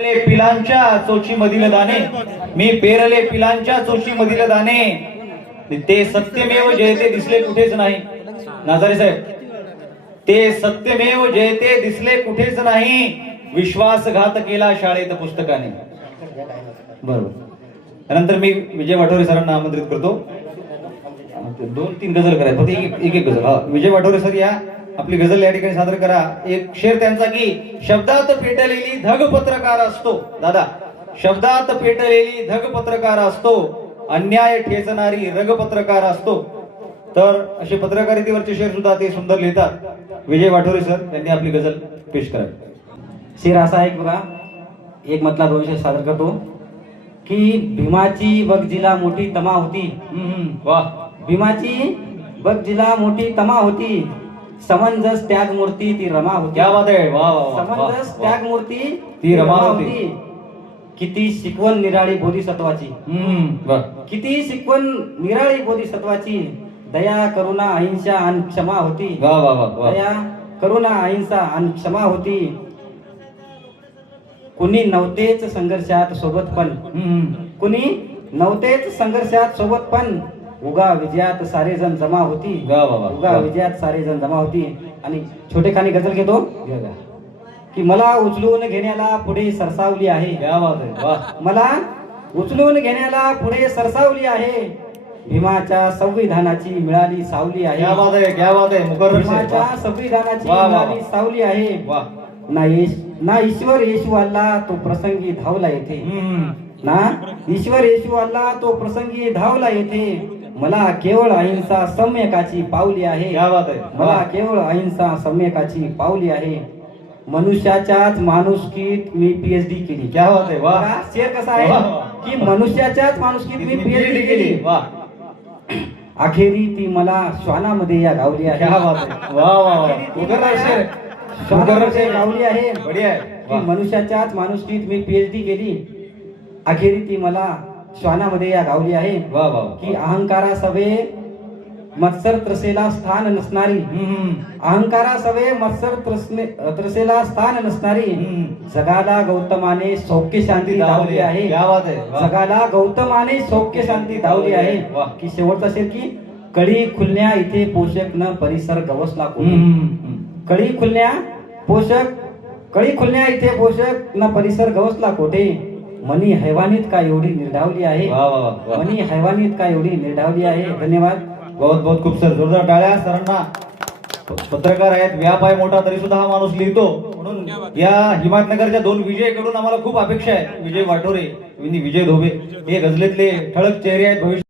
पेरले पिलांच्या चोची मधील दाणे. मी पेरले पिलांच्या चोची मधील दाणे. ते सत्यमेव जयते दिसले कुठेच नाही. नाझारे साहेब ते सत्यमेव जयते दिसले कुठेच नाही. विश्वासघात केला शाळेत पुस्तकाने. बरोबर. त्यानंतर मी विजय वाठोरे सरांना आमंत्रित करतो. दोन तीन गजल करायचं. फक्त एक एक गजल. हा विजय वाठोरे सर या. आपली गझल या ठिकाणी सादर करा. एक शेर त्यांचा की शब्दात पेटलेली धग पत्रकार असतो. दादा शब्दात पेटलेली धग पत्रकार असतो अन्याय ठेचणारी रग पत्रकार असतो. तर असे पत्रकारितेवरचे शेर सुद्धा ते सुंदर लिहितात. विजय वाठोरे सर यांनी आपली गझल पेश करावी शेर असा एक बघा एक मधला दोन शेर सादर करतो. की भीमाची बगजिला मोठी तमा होती. वाह. भीमाची बगजिला मोठी तमा होती. समंजस त्याग मूर्ती ती रमा होती. क्या बात आहे वाह वाह, समंजस. त्याग मूर्ती ती रमा होती. किती शिकवण निराळी बोधिसत्वाची. किती शिकवण निराळी बोधिसत्वाची. दया करुणा अहिंसा आणि क्षमा होती. वाह वाह वाह. दया करुणा अहिंसा आणि क्षमा होती. कुणी नव्हतेच संघर्षात सोबत पण. हम्म, कुणी नव्हतेच संघर्षात सोबत पण. उगा विजयात सारे जण जमा होती. वा वा वा. उगा विजयात सारे जण जमा होती. आणि छोटे खानी गजल घेतो. घ्या, घ्या. की मला उचलून घेण्याला पुढे सरसावली आहे. बात मला उचलून घेण्याला पुढे सरसावली आहे. भीमाच्या संविधानाची मिळाली सावली आहे. क्या बात आहे क्या बात आहे. मुकर्रर से भीमाच्या वाह. संविधानाची वा, वा, वा. मिळाली सावली आहे. ना ना ईश्वर येशू आला तो प्रसंगी धावला येथे. हम्म, ना ईश्वर येशू आला तो प्रसंगी धावला येथे. मला केवळ अहिंसा सम्यकाची पावली आहे. मला. केवळ अहिंसा सम्यकाची पावली आहे. मनुष्याच्याच माणुसकीत मी पीएचडी केली. क्या बात आहे. बघा, शेर कसा आहे? वा, वा. की मनुष्याच्याच माणुसकीत मी पीएचडी केली. वाह. अखेरी ती मला श्वानामध्ये या गावली आहे. क्या बात आहे. शेर. श्वानामध्ये शेर. गावली आहे. बढिया. मनुष्याच्याच माणुसकीत मी पीएचडी केली. अखेरी ती मला श्वानामध्ये या गावली आहे. वाह की अहंकारा सवे मत्सर त्रसेला स्थान नसणारी. अहंकारा सवे मत्सर त्रसेला स्थान नसणारी. जगाला गौतमाने सौख्य शांती दावली आहे. जगाला गौतमाने सौख्य शांती दावली आहे. की शेवटचा शेर की कळी खुलण्या इथे पोषक न परिसर गवसला. कळी खुलण्या पोषक कळी खुलण्या इथे पोषक न परिसर गवसला कोठे. मनी हैवानीत का एवढी निर्धावली आहे? वाह वाह वाह वाह. मनी हैवानीत का एवढी निर्धावली आहे? धन्यवाद. बहुत बहुत खूप सर जोरदार टाळ्या सरांना. पत्रकार आहेत व्याप आहे मोठा तरी सुद्धा हा माणूस लिहितो. म्हणून या हिमायतनगरच्या दोन विजयकडून आम्हाला खूप अपेक्षा आहे. विजय वाठोरे आणि विजय धोबे. हे गझलेतले ठळक चेहरे आहेत. भविष्य